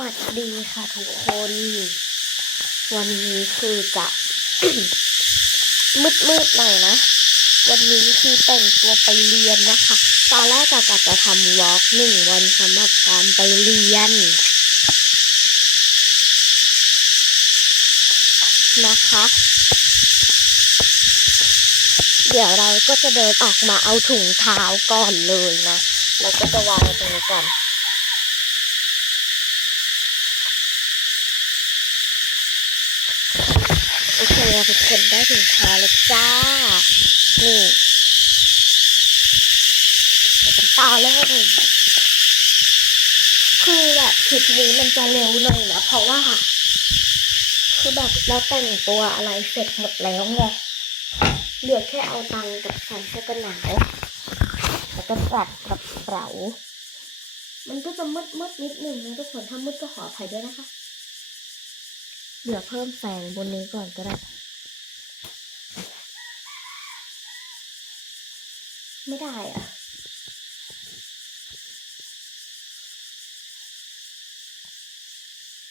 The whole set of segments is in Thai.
วัสดีค่ะทุกคน วันนี้คือจะมืดๆหน่อยนะ วันนี้คือแต่งตัวไปเรียนนะคะ ตอนแรกกะกะจะทำวอล์กหนึ่งวันสำหรับการไปเรียน นะคะ เดี๋ยวเราก็จะเดินออกมาเอาถุงเท้าก่อนเลยนะ เราก็จะวางไว้ตรงนี้ก่อน โอเคเราทุกคนได้ถุงเท้าแล้วจ้า นี่เราจะต่อเลยคือแบบคลิปนี้มันจะเร็วหน่อยนะเพราะว่า คือแบบเราแต่งตัวอะไรเสร็จหมดแล้วไงเหลือแค่เอาตังกับใส่เสื้อกันหนาวแล้วก็จัดกระเป๋ามันก็จะมืดมืดนิดนึงนะทุกคนถ้ามืดก็ขออภัยด้วยนะคะ เหลือเพิ่มแสงบนนี้ก่อนก็ได้ ไม่ได้อะ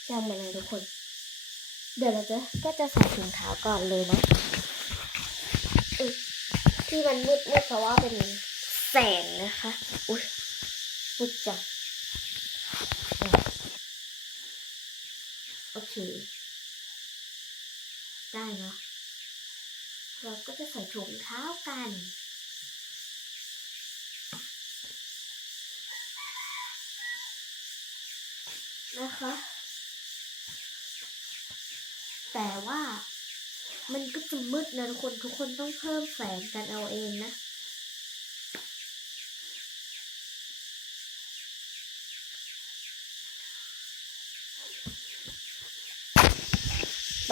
จำมาเลยทุกคน เดี๋ยวเราจะก็จะใส่ถุงเท้าก่อนเลยนะ ที่มันมืดมืดเพราะว่าเป็นแสงนะคะ อุ้ยมืดจังอะโอเค เนาะ เราก็จะใส่ถุงเท้ากัน นะคะ แต่ว่ามันก็จะมืดนะทุกคนทุกคนต้องเพิ่มแสงกันเอาเองนะ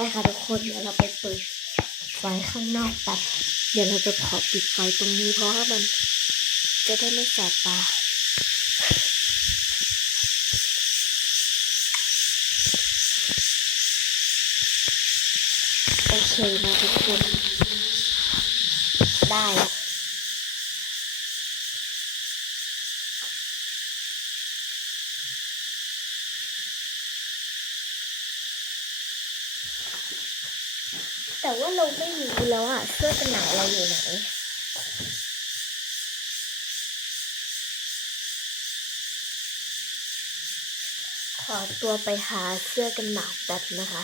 ไปค่ะทุกคนเดี๋ยวเราไปเปิดไฟข้างนอกไปเดี๋ยวเราจะขอปิดไฟตรงนี้เพราะว่ามันจะได้ไม่แสบตาโอเคนะทุกคน ได้แล้ว แต่ว่าเราไม่รู้แล้วอะเสื้อกันหนาวเราอยู่ไหนขอตัวไปหาเสื้อกันหนาวแป๊บนะคะ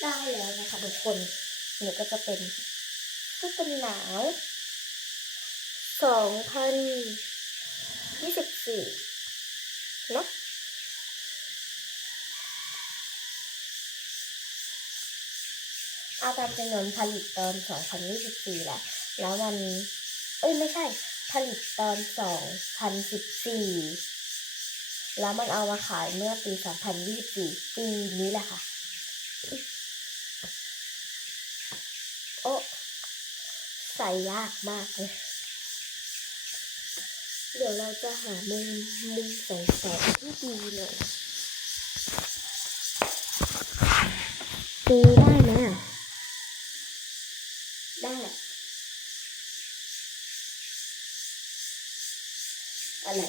ได้แล้วนะคะทุกคนนี่ก็จะเป็นเสื้อกันหนาวสองพันยี่สิบสี่เนาะเอาตามจำนวนผลิตตอนสองพันยี่สิบสี่แหละ แล้วมัน เอ้ยไม่ใช่ ผลิตตอนสองพันสิบสี่แล้วมันเอามาขายเมื่อปีสองพันยี่สิบสี่ปีนี้แหละค่ะ โอ้ใส่ยากมากเลยเดี๋ยวเราจะหามุมมุมแสงแสงที่ดีหน่อยตีได้ไหมอะได้อะไร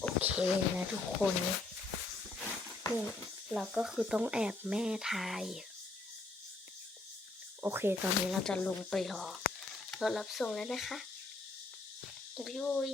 โเคนะทุกคนนี่เราก็คือต้องแอบแม่ทายโอเค ตอนนี้เราจะลงไปรอรถรับส่งแล้วนะคะยุย